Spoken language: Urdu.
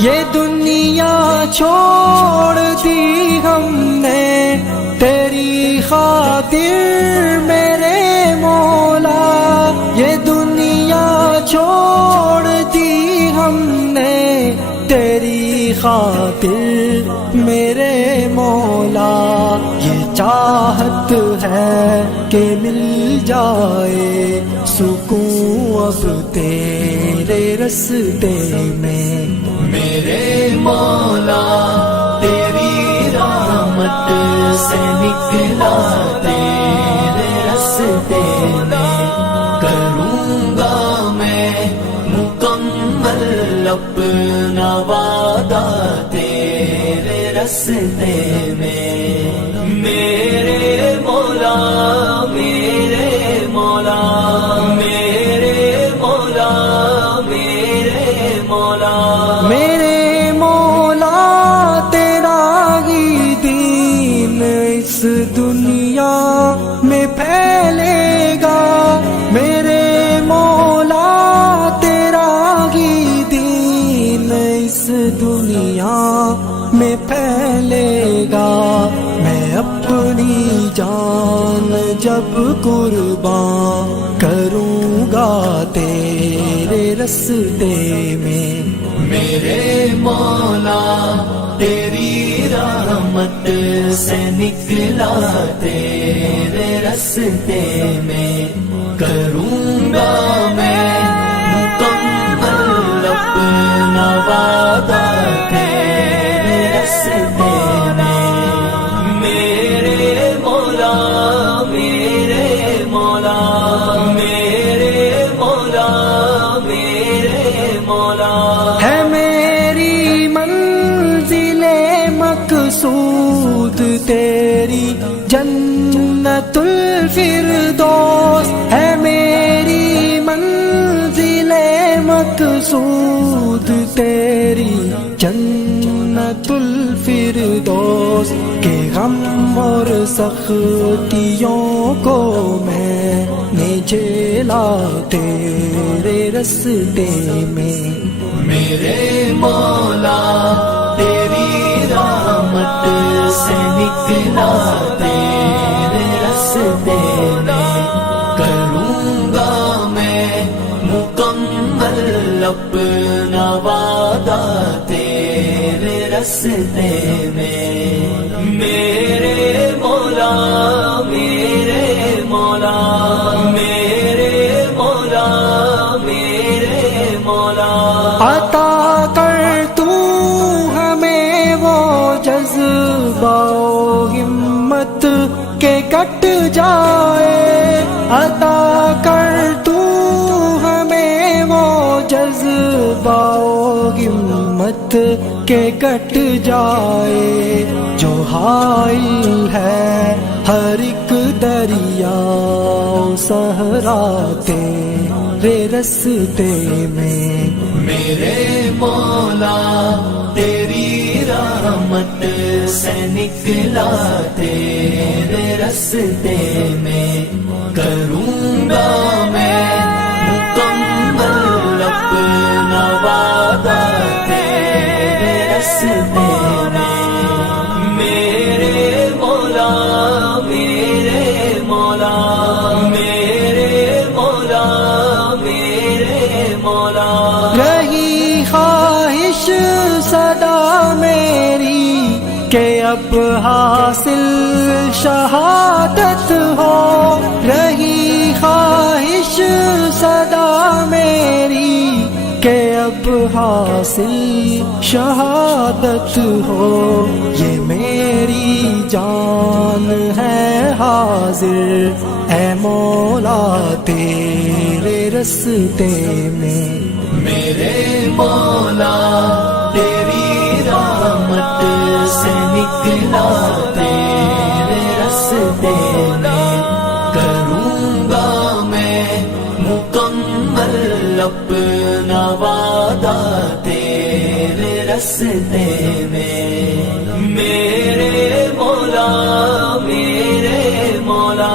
یہ دنیا چھوڑ دی ہم نے تیری خاطر میرے مولا، یہ دنیا چھوڑ دی ہم نے تیری خاطر میرے مولا، یہ چاہت ہے کہ مل جائے سکون اب تیرے رستے میں میرے مولا، تیری رحمت سے نکلا تیرے رستے میں، کروں گا میں مکمل اپنا وعدہ تیرے رستے میں، میرے مولا میرے مولا میرے مولا میرے مولا، میرے مولا تیرا ہی دین اس دنیا میں پھیلے گا، میرے مولا تیرا ہی دین اس دنیا میں پھیلے گا، میں اپنی جان جب قربان کروں گا تیرے رستے میں، میرے مولا تیری رحمت سے نکلا تیرے رستے میں، کروں گا میں مکمل اپنا وعدہ تیرے رستے میں، میرے مولا میرے مولا میرے مولا میرے مولا، ہے میری منزل مقصود تیری جنت الفردوس، ہے میری منزل مقصود تیری جنت الفردوس، کہ غم اور سختیوں کو میں نے جھیلا تیرے رستے میں، میرے مولا تیری رحمت سے نکلا تیرے رستے میں، کروں گا میں مکمل اپنا وعدہ تیرے رستے میں، میرے مولا میرے مولا میرے مولا میرے مولا، عطا کر تو ہمیں وہ جذبہ و ہمت کہ کٹ جائے، عطا کر تو ہمیں وہ جذبہ و ہمت کہ کٹ جائے، جو حائل ہے ہر ایک دریا صحرا تیرے رستے میں، میرے مولا تیری رحمت سے نکلا تیرے رستے میں، کروں گا میں مکمل اپنا وعدہ تیرے رستے میں، میرے مولا میرے مولا میرے مولا میرے مولا، رہی خواہش صدا میری کہ اب حاصل شہادت ہو، رہی خواہش صدا میری کہ اب حاصل شہادت ہو، یہ میری جان ہے حاضر اے مولا تیرے رستے میں، میرے مولا تیری رحمت سے نکلا تیرے رستے میں، کروں گا میں مکمل اپنا وعدہ تیرے رستے میں، میرے مولا میرے مولا